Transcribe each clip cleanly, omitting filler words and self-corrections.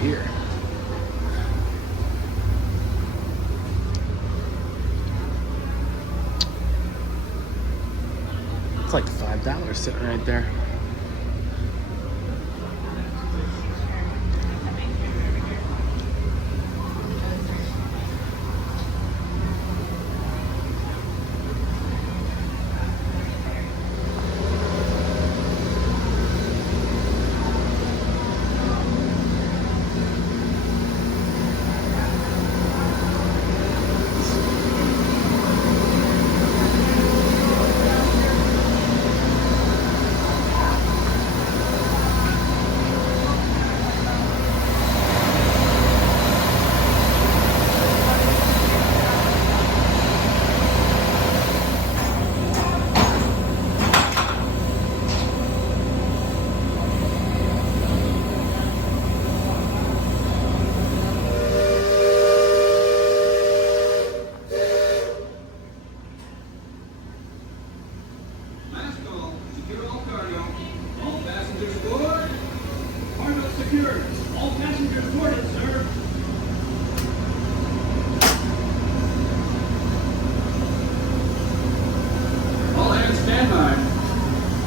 here. It's like $5 sitting right there.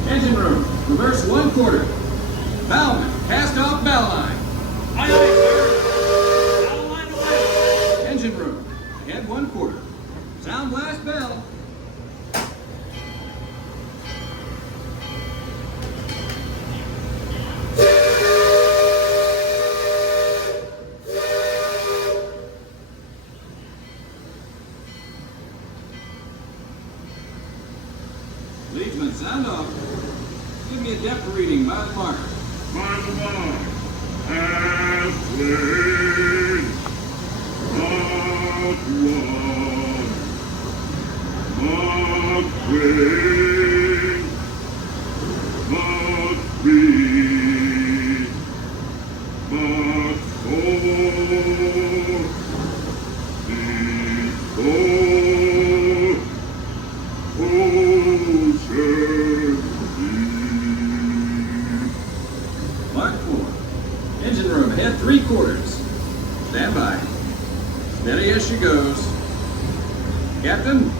Engine room, reverse 1/4. Bowman, cast off bow line. Aye, aye, sir. Bow line away. Engine room, head 1/4. Sound blast bell. Leadsman, sound off. Give me a depth reading by the mark. By the mark. Halfway. Mark 1. Mark 3. Mark 3. Mark 4. Before. Ocean. Mark 4. Engine room, head 3/4. Stand by. Steady as she goes. Captain?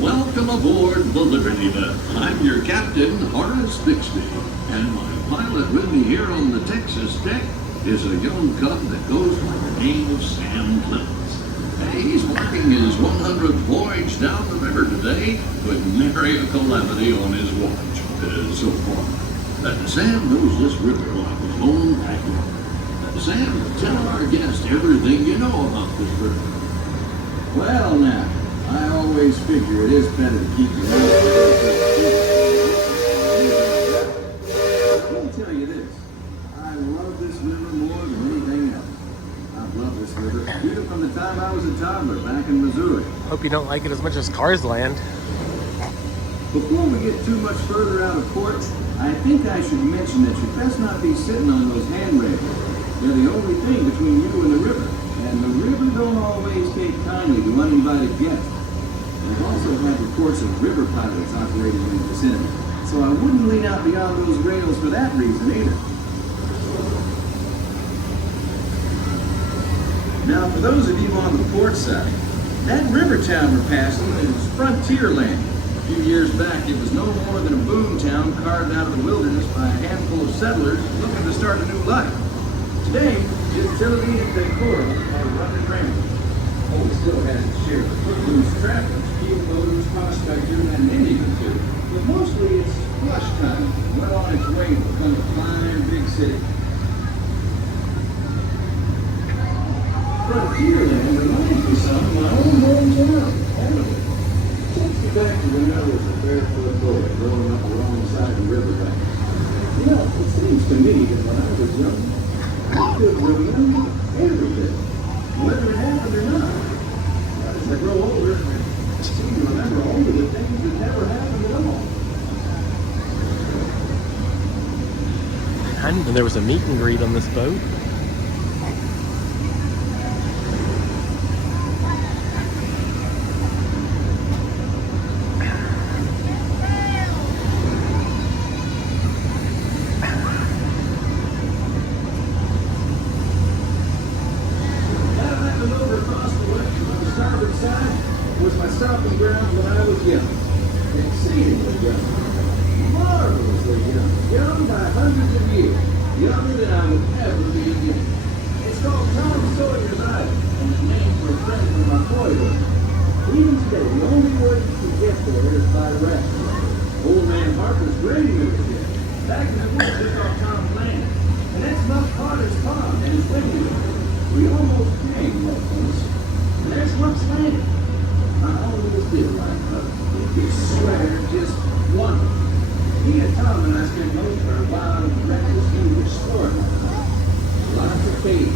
Welcome aboard the Liberty. I'm your captain, Horace Bixby, and my pilot with me here on the Texas deck is a young cub that goes by the name of Sam Clemens. Hey, he's marking his 100th voyage down the river today with nary a calamity on his watch so far. Sam knows this river like his own backyard. Sam, tell our guest everything you know about this river. Well, now, I always figure it is better to keep your mouth shut. Let me tell you this. I love this river more than anything else. I've loved this river even from the time I was a toddler back in Missouri. Hope you don't like it as much as Cars Land. Before we get too much further out of port, I think I should mention that you best not be sitting on those handrails. They're the only thing between you and the river, and the river don't always take kindly to uninvited guests. We've also had reports of river pirates operating in the vicinity, so I wouldn't lean out beyond those rails for that reason either. Now, for those of you on the port side, that river town we're passing is frontier land. A few years back, it was no more than a boom town carved out of the wilderness by a handful of settlers looking to start a new life. Today, utility and decor are running rampant. Oh, it still has its share of footloose trappers, field loaders, prospectors, and Indians too. But mostly it's flush time, well on its way to become a fine big city. Frontierland reminds me some of my own hometown, Canada. Takes me back to when I was a barefoot boy growing up alongside the riverbank. You know, it seems to me that when I was young, I could remember everything, whether it happened or not. As I grow older, I seem to remember only the things that never happened at all. And there was a meet and greet on this boat. younger than I would ever be again. It's called Tom Sawyer's Island, and the name for a friend from my boyhood. Even today, the only way you can get there is by raft. Old man Harper's grave over here. Back in the woods just off Tom's land. And that's Muck Carter's pond and his windmill. We almost came that once. And there's Muck's land. I always did like Muck. His sweater just wonderful. He and Tom and I spent most of our wild, reckless youth exploring. Lots of faith,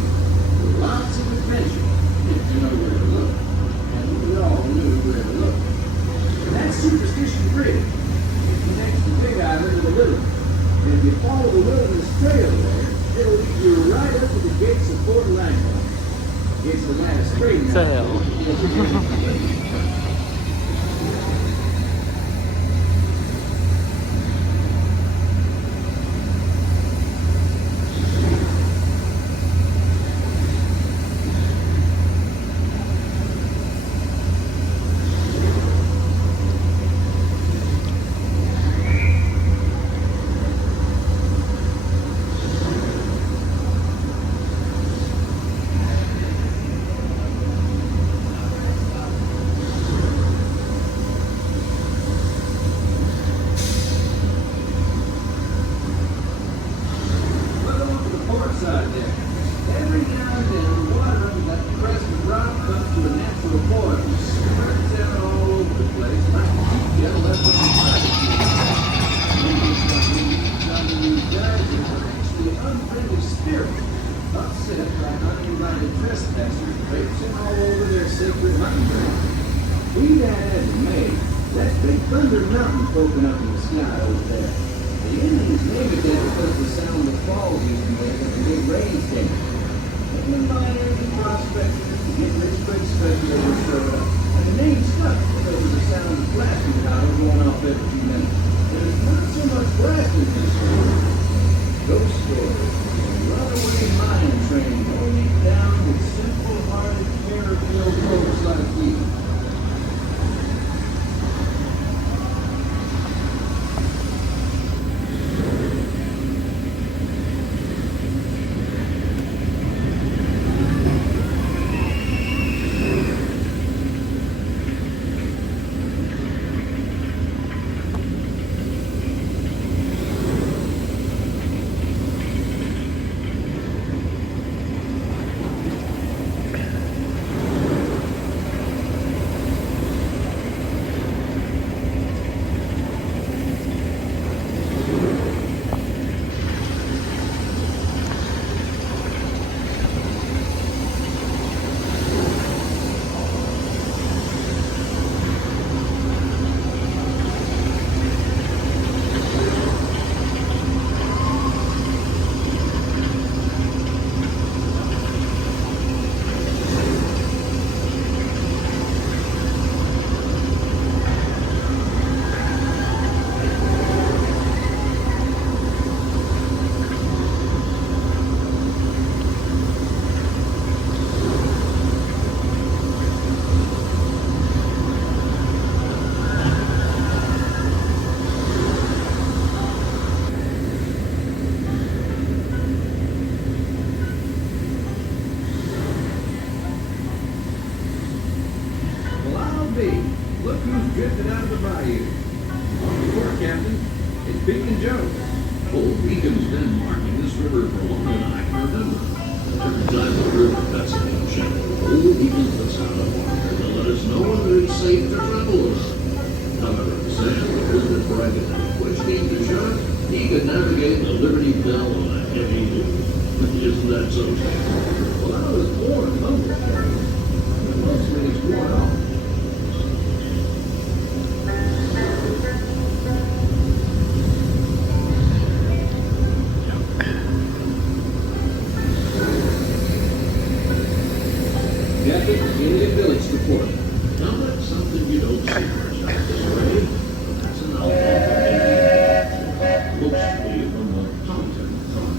lots of adventure, if you know where to look. And we all knew where to look. And that Superstition Bridge, it connects the Big Island to the Little. And if you follow the Wilderness Trail there, it'll lead you right up to the gates of Fort Wrangell. It's the last trading Trail. Open up in the sky over there. The Indians named it that because the sound the falls used to make when the big rains came. And the miners and prospectors to get rich quick speculators showed up. And the name stuck because of the sound of blasting powder going off every few minutes. There's not so much blasting in this story. Ghost stories. Runaway mine train going down with simple-hearted, terror-filled folks like you. Look who's drifted out of the bayou. Report, Captain. It's Beacon Joe. Old Beacon's been marking this river for longer than I can remember. Every time the river cuts into the channel, Old Beacon puts out a marker to let us know that it's safe to travel us. However, Sam, the river bragging that which came to shore, he could navigate the Liberty Bell on a heavy duty. Isn't that so, Sam? Well, I was born humble, Captain. But mostly it's worn off. Indian Village report. Now that's something you don't see much out this way. That's an outlaw mostly from the Compton front.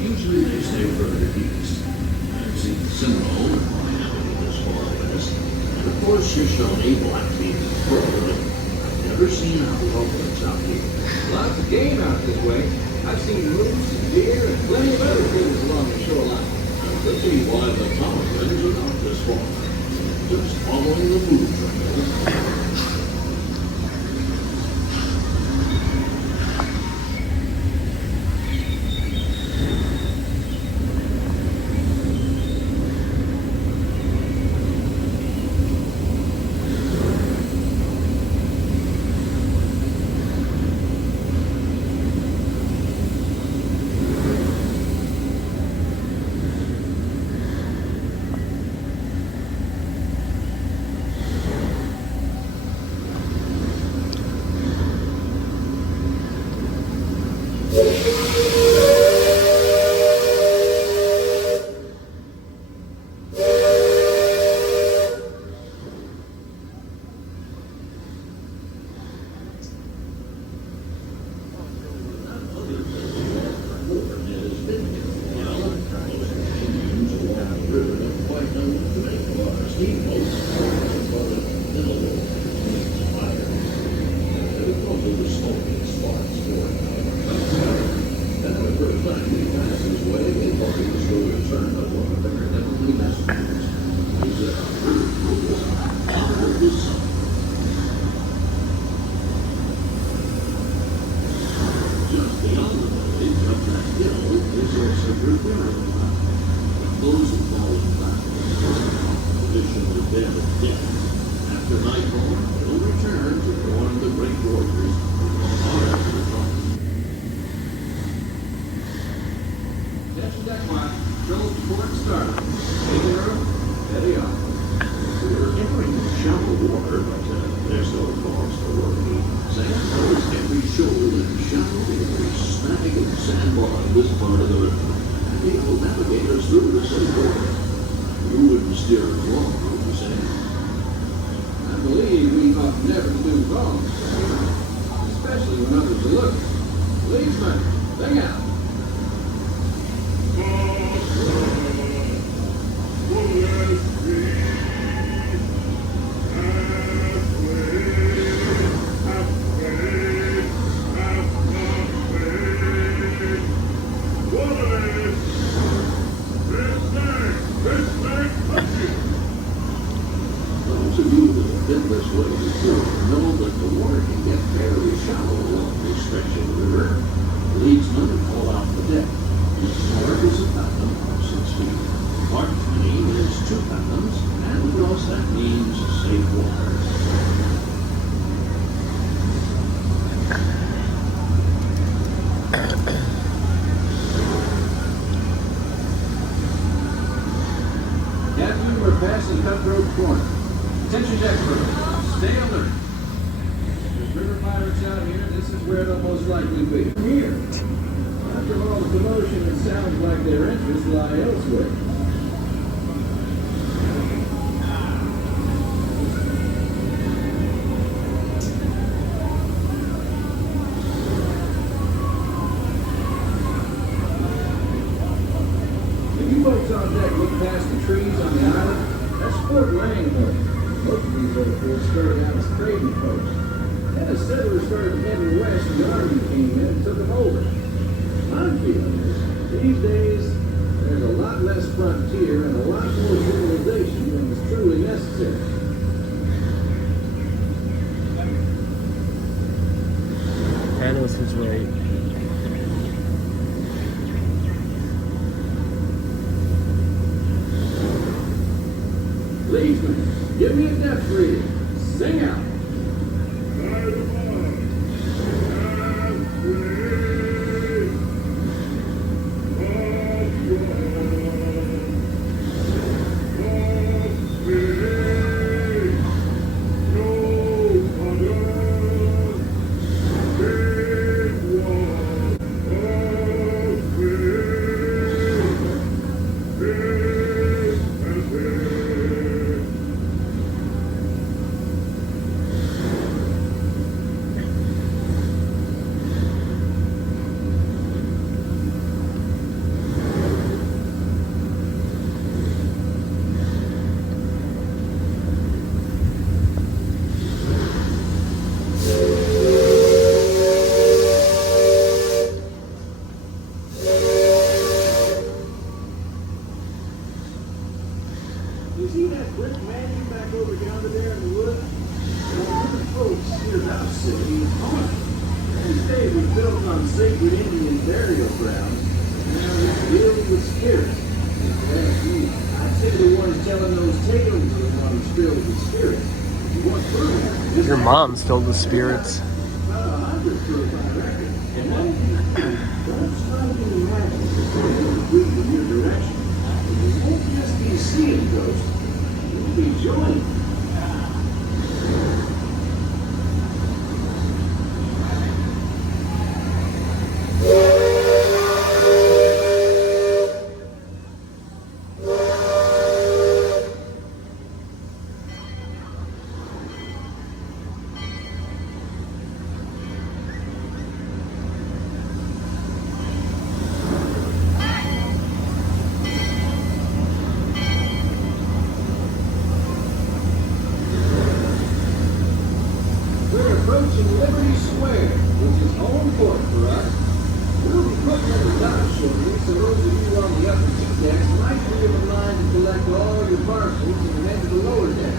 Usually they stay further east. I've seen Seminole and Miami this far west. And of course Shoshone, Blackfeet, and Crow. I've never seen outlaws out here. Lots of game out this way. I've seen moose and deer and Could be why the power lines are not this far. Just following the moon trail. Panos was right. Leadsman, give me a depth reading. Sing out. brick mansion back over yonder there in the woods? Well, the folks here about city is haunted. These days was built on sacred Indian burial grounds, and now it's filled with spirits. Well, I'd say the ones telling those tales are the ones filled with spirits. If you want proof, just Your mom's filled with spirits. about 100 proof, I reckon. And one of these days, don't try to imagine the breathe in your direction. You won't just be seeing ghosts, you'll be joining. We're approaching Liberty Square, which is home court for us. We'll be putting in the dock shortly, so those of you on the upper two decks might be of a mind to collect all your parcels and head to the lower deck.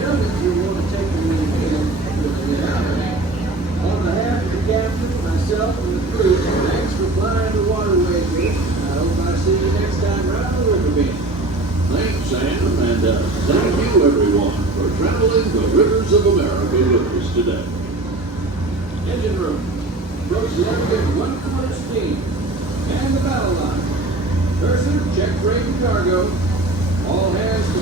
Others will want to take them in again, which is out. On behalf of the captain, myself, and the crew, thanks for flying the waterway with us. I hope I see you next time right on the river bend. Thanks, Sam, and thank you, everyone, for traveling the rivers of America with us today. Engine room. Approach level at 1/4 steam. And the battle line. Purser, check freight and cargo. All hands to